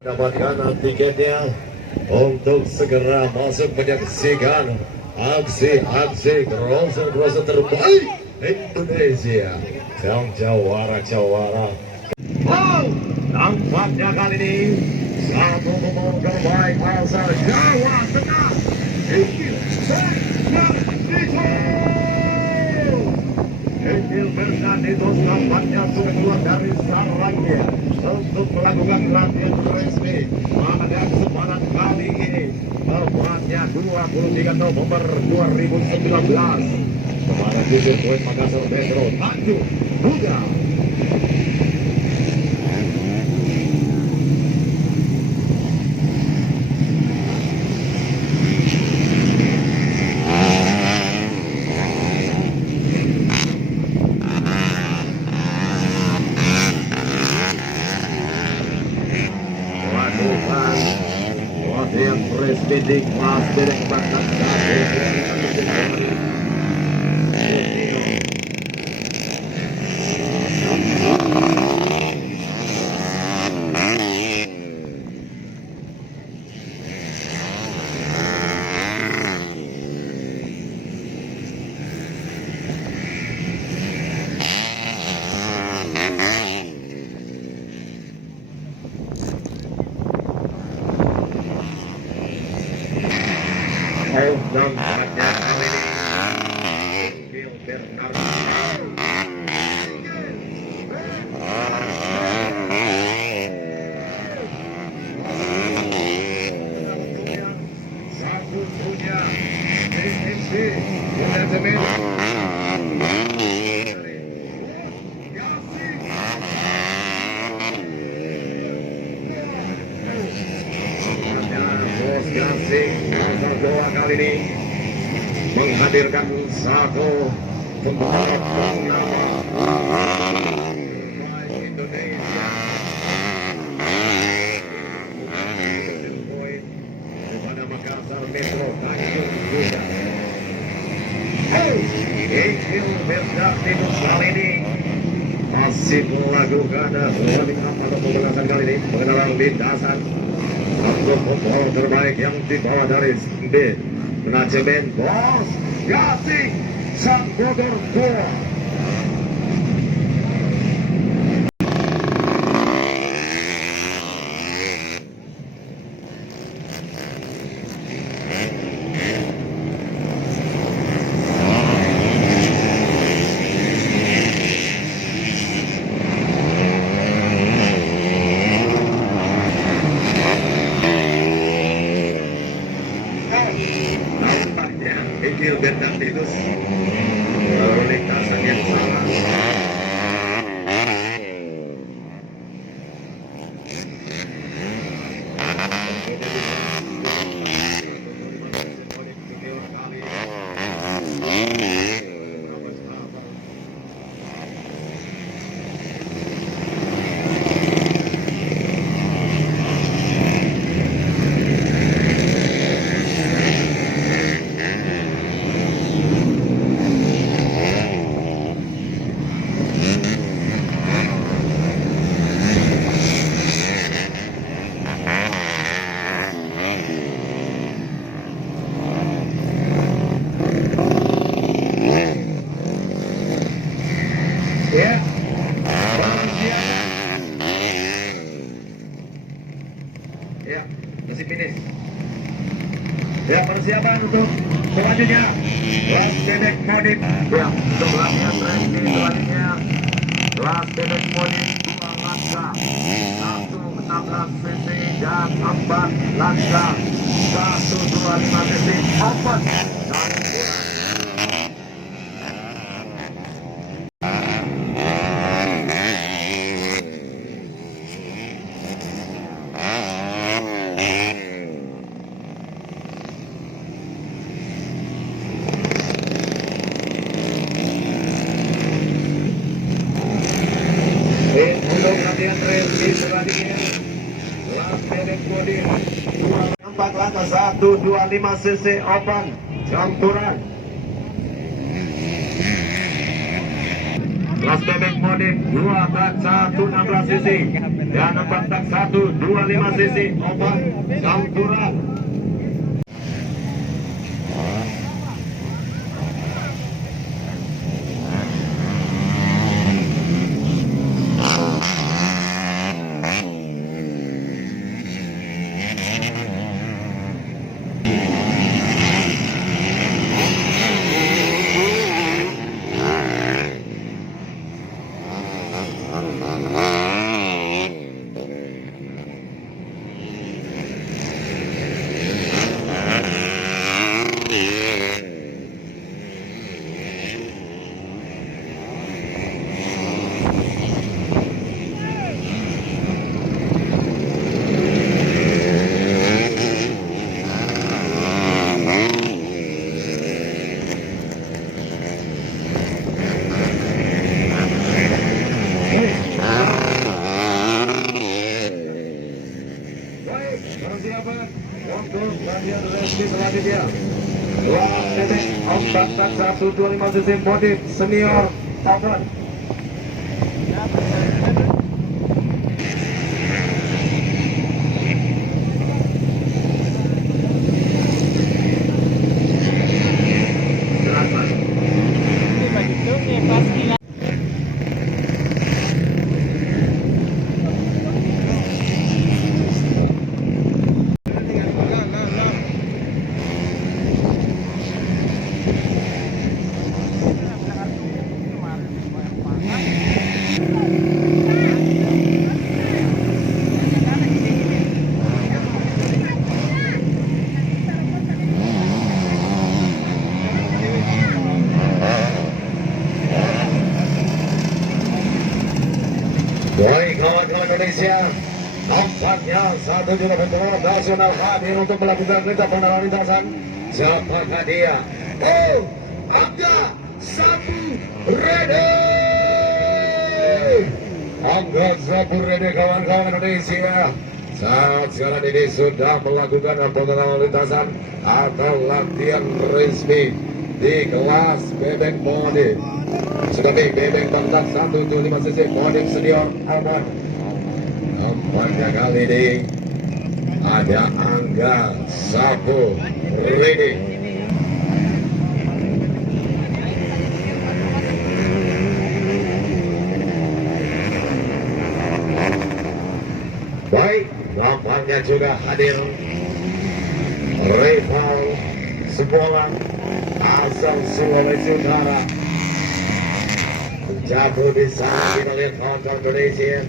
Dapatkan tiketnya untuk segera masuk menyaksikan aksi-aksi crosser terbaik Indonesia. Jawara. Wow, nampaknya kali ini satu pemain terbaik asal Jawa Tengah. Emil Bernarditos nampaknya sudah keluar dari sarangnya untuk melakukan latihan resmi pada kesempatan kali ini. Tepatnya 23 November 2019 kepada Jujur Poin Makassar Metro Tanjung Muda. Latihan resmi kelas derek bakat dan pada kali ini Emil satu-satunya DMC manajemen Doa kali ini menghadirkan satu pembalap Indonesia kepada Makassar Metro Tanjung Muda. Emil Bernarditos kali ini masih melakukan pemilihan atau pembahasan kali ini pengenalan lintasan untuk pembalap terbaik yang dibawa dari B manajemen Bos Gasing Sang Bogor Tua. Emil Bernarditos melalui lintasan yang salah. Ya, masih finish. Ya, persiapan untuk selanjutnya kelas bebek modif. Ya, sebelahnya resmi selanjutnya kelas bebek modif 2 langkah 116 cc dan 4 langkah 125 cc open dan kurang. Untuk latihan resmi selanjutnya kelas bebek modif 4 langkah 125 cc open campuran. Kelas bebek modif 2 tak 116 cc dan 4 tak 125 cc obat campuran. Persiapan untuk bagian resmi selanjutnya. Kelas bebek 4 tak 125 cc modif senior Tapan. Baik kawan-kawan Indonesia, nampaknya satu juru pembalap nasional hadir untuk melakukan perintah pengendalian lintasan. Siapakah dia? Oh, Angga Sapu Rede. Angga Sapu Rede, kawan-kawan Indonesia. Saat sekarang ini sudah melakukan pengendalian lintasan atau latihan resmi di kelas bebek modif. Sudah bebek bangsa 125 cc modif senior aman. Nampaknya kali ini ada Angga Sapu Rede. Baik, nampaknya juga hadir rival sekolah asal Sulawesi Utara. Jatuh di sana kita lihat kawan-kawan Indonesia.